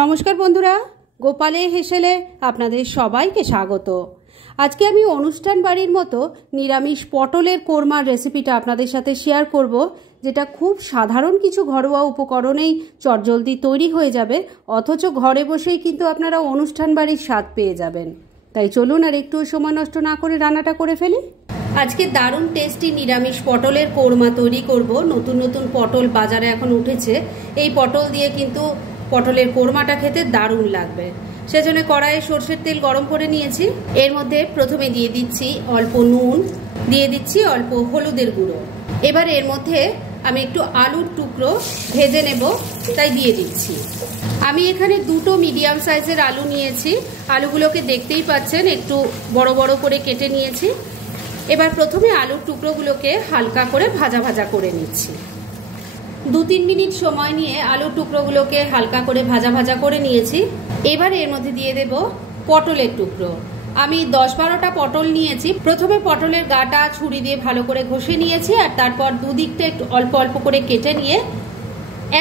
নমস্কার বন্ধুরা, গোপালের হেসেলে আপনাদের সবাইকে স্বাগত। আজকে আমি অনুষ্ঠান বাড়ির মতো নিরামিষ পটলের কোরমার রেসিপিটা আপনাদের সাথে শেয়ার করব, যেটা খুব সাধারণ কিছু ঘরোয়া উপকরণেই চটজলদি তৈরি হয়ে যাবে, অথচ ঘরে বসেই কিন্তু আপনারা অনুষ্ঠান বাড়ির স্বাদ পেয়ে যাবেন। তাই চলুন আর একটু সময় নষ্ট না করে রান্নাটা করে ফেলি। আজকে দারুণ টেস্টি নিরামিষ পটলের কোরমা তৈরি করব। নতুন নতুন পটল বাজারে এখন উঠেছে, এই পটল দিয়ে কিন্তু পটলের কোরমাটা খেতে দারুণ লাগবে। সেজন্য কড়াইয়ে সরষের তেল গরম করে নিয়েছি। এর মধ্যে প্রথমে দিয়ে দিচ্ছি অল্প নুন, দিয়ে দিচ্ছি অল্প হলুদের গুঁড়ো। এবার এর মধ্যে আমি একটু আলুর টুকরো ভেজে নেব, তাই দিয়ে দিচ্ছি। আমি এখানে দুটো মিডিয়াম সাইজের আলু নিয়েছি। আলুগুলোকে দেখতেই পাচ্ছেন একটু বড় বড় করে কেটে নিয়েছি। এবার প্রথমে আলুর টুকরোগুলোকে হালকা করে ভাজা ভাজা করে নিচ্ছি। 2-3 মিনিট সময় নিয়ে আলুর টুকরোগুলোকে হালকা করে ভাজা ভাজা করে নিয়েছি। এবার এর মধ্যে দিয়ে দেব পটলের টুকরো। আমি 10-12টা পটল নিয়েছি। প্রথমে পটলের গাটা ছুরি দিয়ে ভালো করে ঘষে নিয়েছি, আর তারপর দুদিকটা একটু অল্প অল্প করে কেটে নিয়ে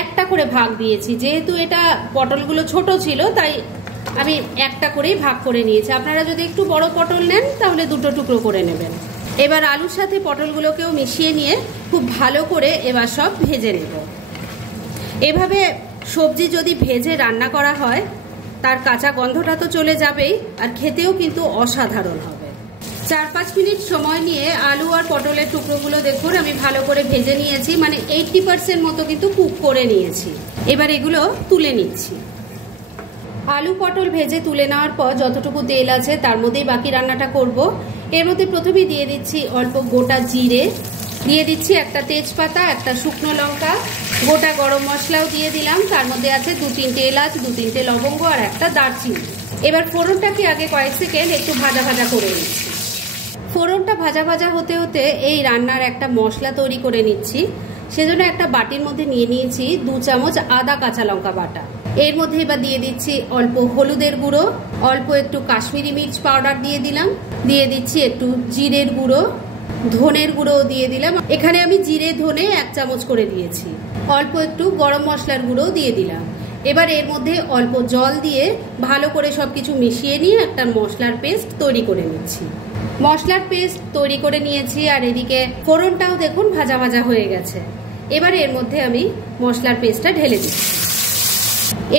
একটা করে ভাগ দিয়েছি। যেহেতু এটা পটলগুলো ছোট ছিল, তাই আমি একটা করেই ভাগ করে নিয়েছি। আপনারা যদি একটু বড় পটল নেন তাহলে দুটো টুকরো করে নেবেন। এবার আলুর সাথে পটলগুলোকেও মিশিয়ে নিয়ে খুব ভালো করে এবার সব ভেজে নেব। এভাবে সবজি যদি ভেজে রান্না করা হয়, তার কাঁচা গন্ধটা তো চলে যাবেই, আর খেতেও কিন্তু অসাধারণ হবে। 4-5 মিনিট সময় নিয়ে আলু আর পটলের টুকরোগুলো দেখুন আমি ভালো করে ভেজে নিয়েছি, মানে 80% মতো কিন্তু কুক করে নিয়েছি। এবার এগুলো তুলে নিচ্ছি। আলু পটল ভেজে তুলে নেওয়ার পর যতটুকু তেল আছে তার মধ্যেই বাকি রান্নাটা করব। এর মধ্যে প্রথমে দিয়ে দিচ্ছি অল্প গোটা জিরে, দিয়ে দিচ্ছি একটা তেজপাতা, একটা শুকনো লঙ্কা, গোটা গরম মশলাও দিয়ে দিলাম। তার মধ্যে আছে 2-3টে এলাচ, 2-3টে লবঙ্গ আর একটা দারচিনি। এবার ফোড়নটাকে আগে কয়েক সেকেন্ড একটু ভাজা ভাজা করে নিচ্ছি। ফোড়নটা ভাজা ভাজা হতে হতে এই রান্নার একটা মশলা তৈরি করে নিচ্ছি। সেজন্য একটা বাটির মধ্যে নিয়ে নিয়েছি 2 চামচ আদা কাঁচা লঙ্কা বাটা। এর মধ্যে এবার দিয়ে দিচ্ছি অল্প হলুদের গুঁড়ো, অল্প একটু কাশ্মীরি মির্চ পাউডার দিয়ে দিলাম, দিয়ে দিচ্ছি একটু জিরের গুঁড়ো, ধনের গুঁড়ো দিয়ে দিলাম। এখানে আমি জিরে ধনে 1 চামচ করে দিয়েছি। অল্প একটু গরম মশলার গুঁড়ো দিয়ে দিলাম। এবার এর মধ্যে অল্প জল দিয়ে ভালো করে সবকিছু মিশিয়ে নিয়ে একটা মশলার পেস্ট তৈরি করে নিচ্ছি। মশলার পেস্ট তৈরি করে নিয়েছি, আর এদিকে ফোড়নটাও দেখুন ভাজা ভাজা হয়ে গেছে। এবার এর মধ্যে আমি মশলার পেস্টটা ঢেলে দিচ্ছি।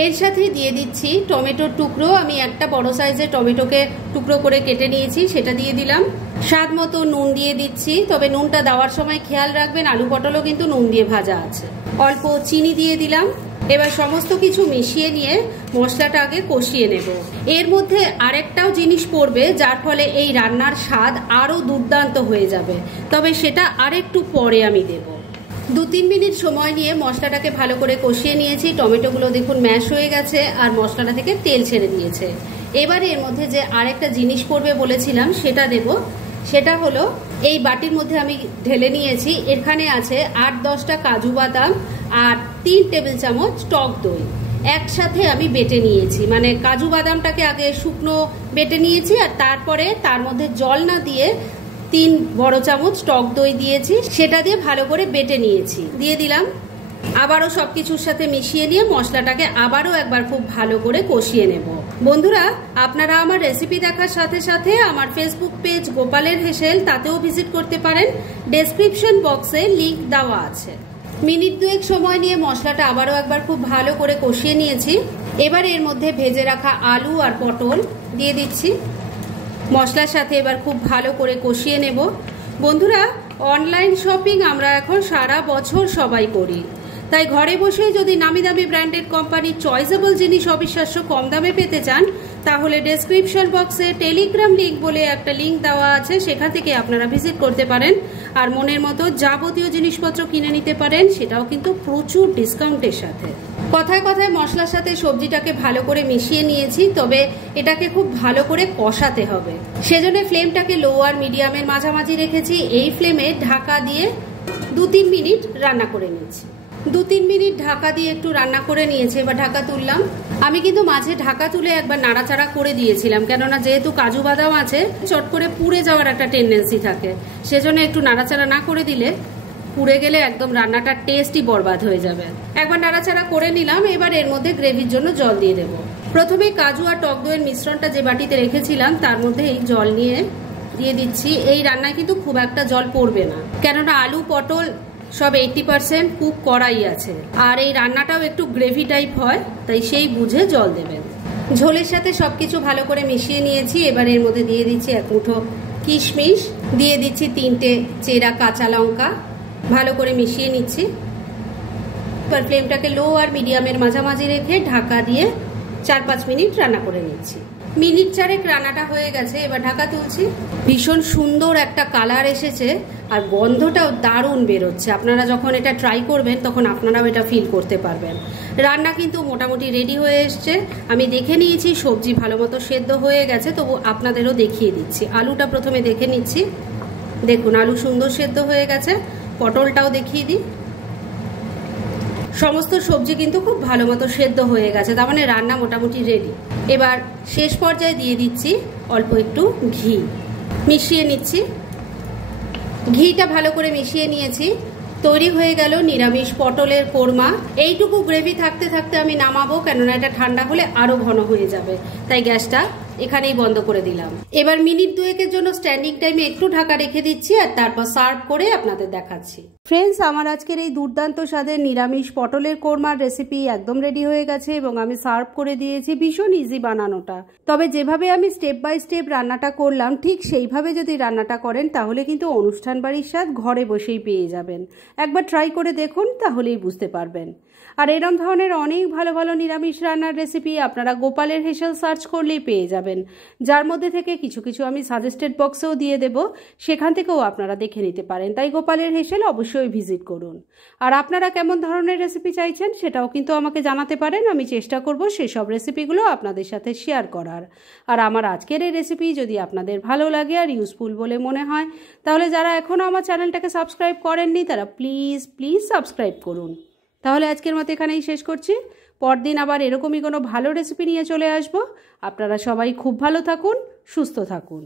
এর সাথে দিয়ে দিচ্ছি টমেটোর টুকরো। আমি একটা বড় সাইজের টমেটোকে টুকরো করে কেটে নিয়েছি, সেটা দিয়ে দিলাম। স্বাদ মতো নুন দিয়ে দিচ্ছি, তবে নুনটা দেওয়ার সময় খেয়াল রাখবেন আলু পটলও কিন্তু নুন দিয়ে ভাজা আছে। অল্প চিনি দিয়ে দিলাম। এবার সমস্ত কিছু মিশিয়ে নিয়ে মশলাটা আগে কষিয়ে নেব। এর মধ্যে আরেকটাও জিনিস পড়বে, যার ফলে এই রান্নার স্বাদ আরও দুর্দান্ত হয়ে যাবে, তবে সেটা আরেকটু পরে আমি দেব। 2-3 মিনিট সময় নিয়ে মশলাটাকে ভালো করে কষিয়ে নিয়েছি। টমেটোগুলো দেখুন ম্যাশ হয়ে গেছে, আর মশলাটা থেকে তেল ছেড়ে দিয়েছে। এবার এর মধ্যে যে আরেকটা জিনিস পড়বে বলেছিলাম সেটা দেব। সেটা হলো এই বাটির মধ্যে আমি ঢেলে নিয়েছি। এখানে আছে 8-10টা কাজু বাদাম আর 3 টেবিল চামচ টক দই একসাথে আমি বেটে নিয়েছি। মানে কাজু বাদামটাকে আগে শুকনো বেটে নিয়েছি, আর তারপরে তার মধ্যে জল না দিয়ে 3 বড় চামচ টক দই দিয়েছি, সেটা দিয়ে ভালো করে বেটে নিয়েছি। দিয়ে দিলাম। আবারও সবকিছুর সাথে মিশিয়ে নিয়ে মশলাটাকে আবারও একবার খুব ভালো করে কষিয়ে নেব। বন্ধুরা, আপনারা আমার রেসিপি দেখার সাথে সাথে আমার ফেসবুক পেজ গোপালের হেসেল, তাতেও ভিজিট করতে পারেন। ডেসক্রিপশন বক্সে লিংক দেওয়া আছে। মিনিট 2 সময় নিয়ে মশলাটা আবারও একবার খুব ভালো করে কষিয়ে নিয়েছি। এবার এর মধ্যে ভেজে রাখা আলু আর পটল দিয়ে দিচ্ছি। মশলার সাথে এবার খুব ভালো করে কষিয়ে নেব। বন্ধুরা, অনলাইন শপিং আমরা এখন সারা বছর সবাই করি, তাই ঘরে বসেই যদি নামি দামি ব্র্যান্ডেড কোম্পানির চয়েসেবল জিনিস অবিশ্বাস্য কম দামে পেতে চান, তাহলে ডেসক্রিপশন বক্সে টেলিগ্রাম লিংক বলে একটা লিংক দেওয়া আছে, সেখান থেকে আপনারা ভিজিট করতে পারেন। আর মনের মতো যাবতীয় জিনিসপত্র কিনে নিতে পারেন, সেটাও কিন্তু প্রচুর ডিসকাউন্টের সাথে। কথায় কথায় মশলার সাথে সবজিটাকে ভালো করে মিশিয়ে নিয়েছি, তবে এটাকে খুব ভালো করে কষাতে হবে। সেজন্য ফ্লেমটাকে লো আর মিডিয়ামের মাঝামাঝি রেখেছি। এই ফ্লেমে ঢাকা দিয়ে 2-3 মিনিট রান্না করে নিয়েছি। 2-3 মিনিট ঢাকা দিয়ে একটু রান্না করে নিয়েছি। এবার ঢাকা তুললাম। আমি কিন্তু মাঝে ঢাকা তুলে একবার নাড়াচাড়া করে দিয়েছিলাম, কেননা যেহেতু কাজু বাদাম আছে চট করে পুড়ে যাওয়ার একটা টেন্ডেন্সি থাকে, সেজন্য একটু নাড়াচাড়া না করে দিলে পুড়ে গেলে একদম রান্নাটার টেস্টই বরবাদ হয়ে যাবে। একবার নাড়াচাড়া করে নিলাম। এবার এর মধ্যে গ্রেভির জন্য জল দিয়ে দেবো। প্রথমে কাজু আর টক দইয়ের মিশ্রণটা যে বাটিতে রেখেছিলাম তার মধ্যে এই জল নিয়ে দিয়ে দিচ্ছি। এই রান্নায় কিন্তু খুব একটা জল পড়বে না, কেননা আলু পটল সব 80% কুক করাই আছে, আর এই রান্নাটাও একটু গ্রেভি টাইপ হয়, তাই সেই বুঝে জল দেবেন। ঝোলের সাথে সবকিছু ভালো করে মিশিয়ে নিয়েছি। এবার এর মধ্যে দিয়ে দিচ্ছি 1 মুঠো কিশমিশ, দিয়ে দিচ্ছি 3টে চেরা কাঁচা লঙ্কা, ভালো করে মিশিয়ে নিচ্ছি। এবার ফ্লেমটাকে লো আর মিডিয়ামের মাঝামাঝি রেখে ঢাকা দিয়ে 4-5 মিনিট রান্না করে নিচ্ছি। মিনিট 4 রান্নাটা হয়ে গেছে। এবার ঢাকা তুলছি। ভীষণ সুন্দর একটা কালার এসেছে আর গন্ধটাও দারুণ বেরোচ্ছে। আপনারা যখন এটা ট্রাই করবেন তখন আপনারাও এটা ফিল করতে পারবেন। রান্না কিন্তু মোটামুটি রেডি হয়ে এসছে। আমি দেখে নিয়েছি সবজি ভালো মতো সেদ্ধ হয়ে গেছে, তবু আপনাদেরও দেখিয়ে দিচ্ছি। আলুটা প্রথমে দেখে নিচ্ছি। দেখুন আলু সুন্দর সেদ্ধ হয়ে গেছে। পটলটাও দেখিয়ে দিই। সমস্ত সবজি কিন্তু খুব ভালো মতো সেদ্ধ হয়ে গেছে, তার মানে রান্না মোটামুটি রেডি। এবার শেষ পর্যায়ে দিয়ে দিচ্ছি অল্প একটু ঘি, মিশিয়ে নিচ্ছি। ঘিটা ভালো করে মিশিয়ে নিয়েছি। তৈরি হয়ে গেল নিরামিষ পটলের কোরমা। এইটুকু গ্রেভি থাকতে থাকতে আমি নামাবো, কেননা এটা ঠান্ডা হলে আরো ঘন হয়ে যাবে, তাই গ্যাসটা এখানেই বন্ধ করে দিলাম। এবার মিনিট 2-এর জন্য স্ট্যান্ডিং টাইমে একটু ঢাকা রেখে দিচ্ছি আর তারপর সার্ভ করে আপনাদের দেখাচ্ছি। ফ্রেন্ডস, আমার আজকের এই দুর্দান্ত স্বাদের নিরামিষ পটলের কোরমার রেসিপি একদম রেডি হয়ে গেছে এবং আমি সার্ভ করে দিয়েছি। ভীষণ ইজি বানানোটা, তবে যেভাবে আমি স্টেপ বাই স্টেপ রান্নাটা করলাম ঠিক সেইভাবে যদি রান্নাটা করেন তাহলে কিন্তু অনুষ্ঠান বাড়ির স্বাদ ঘরে বসেই পেয়ে যাবেন। একবার ট্রাই করে দেখুন, তাহলেই বুঝতে পারবেন। আর এরম ধরনের অনেক ভালো ভালো নিরামিষ রান্নার রেসিপি আপনারা গোপালের হেসেল সার্চ করলেই পেয়ে যাবেন, যার মধ্যে থেকে কিছু কিছু আমি সাজেস্টেড বক্সেও দিয়ে দেব, সেখান থেকেও আপনারা দেখে নিতে পারেন। তাই গোপালের হেসেল অবশ্যই ভিজিট করুন। আর আপনারা কেমন ধরনের রেসিপি চাইছেন সেটাও কিন্তু আমাকে জানাতে পারেন। আমি চেষ্টা করব সেসব রেসিপিগুলো আপনাদের সাথে শেয়ার করার। আর আমার আজকের এই রেসিপি যদি আপনাদের ভালো লাগে আর ইউজফুল বলে মনে হয়, তাহলে যারা এখনও আমার চ্যানেলটাকে সাবস্ক্রাইব করেননি তারা প্লিজ সাবস্ক্রাইব করুন। তাহলে আজকের মতো এখানেই শেষ করছি। পরদিন আবার এরকমই কোনো ভালো রেসিপি নিয়ে চলে আসব। আপনারা সবাই খুব ভালো থাকুন, সুস্থ থাকুন।